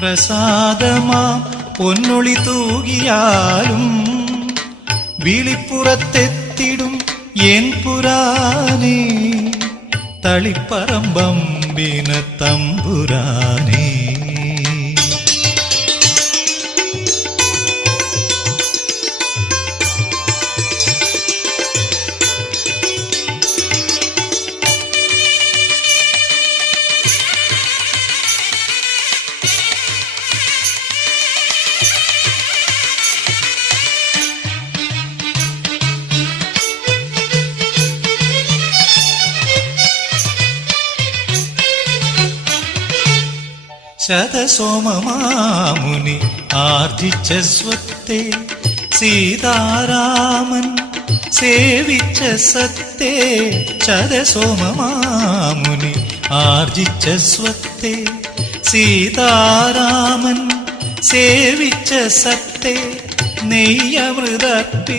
പ്രസാദമാം പൊന്നൊളി തൂകിയാലും വിളിപ്പുറത്തെത്തിടും N പുരാനേ, തളിപ്പറമ്പമ്പിന തമ്പുരാനേ. ശതസോമമാമുനി ആർജിച്ച സ്വത്തെ സീതാരാമൻ സേവിച്ച സത്തേ. ശതസോമമാമുനി ആർജിച്ച സ്വത്തെ സീതാരാമൻ സേവിച്ച സത്തേ. നെയ്യമൃതപ്പി